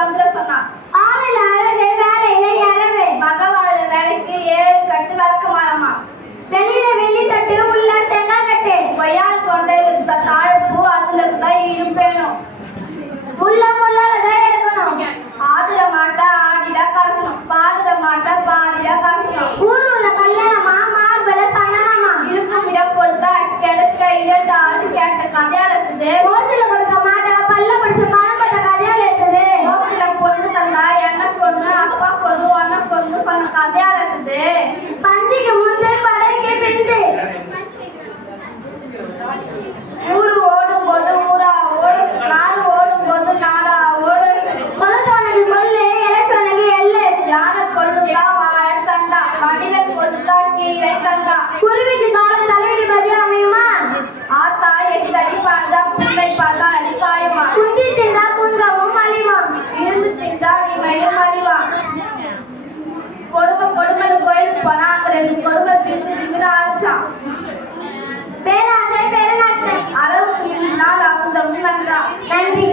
வந்துட சொன்னான். ஆளில அழகு வேலையில இறவு. மகவாழ வேலைக்கு 7 கட்டு விளக்க மாறமா. வெளியில வெள்ளி தட்டு உள்ள செங்காங்கட்டு. கொய்யால் கொண்டையில தாழப்பூ அதுல தான் இருப்பேனும். முள்ள முள்ளாலதான் எடுக்கணும். ஆடுற மாட்டா ஆடிதான் கறக்கணும். பாடுற மாட்டா பாடிதான் கறக்கணும். ஊர் உள்ள கல்யாணமா மார்பல சந்தனமா. இருக்கும் இடம் பொழுதா கிடக்க 2 ஆடு கேட்ட கதையால இருக்குது. ஓசில கொடுக்க மாட்டா பல்ல பிடிச்சு பணம் பட்ட கதையால இருக்குது. ஓசில பொண்ணு தந்தா எனக்கு ஒண்ணு அப்பாக்கு ஒண்ணு உனக்கு ஒண்ணு சொன்ன கதையால இருக்குது. பந்திக்கு முந்து பதறிக்கு பிந்து. ஊரு ஓடும் போது ஊரா ஓடும். நாடு ஓடும் போது நாடா ஓடும். கொளுத்தவனுக்கு கொல்லு இலச்சவனுக்கு எள்ளு. யானை கொள்ளுதா வாழை தண்டா. மனிதன் கொள்ளுதா கீரை தண்டா. குருவிக்கு காலம் தலைவிக்கு பதியா அமையுமா. ஆத்தா 8 அடி பாய்ந்தா புள்ளை பார்த்தா அடி பாயுமா. குந்தி தின்றா குன்றமும் அழிமா. இருந்து தின்றா இமையும் அறிவா. கொடுமைன்னு கோயிலுக்கு போனா அங்க 2 கொடுமை ஜிங்குன்னு ஆரம்பிச்சான். பேராசை பெருநஷ்டம். அளவுக்கு மிஞ்சினால் அவங்க நன்றா. நன்றி.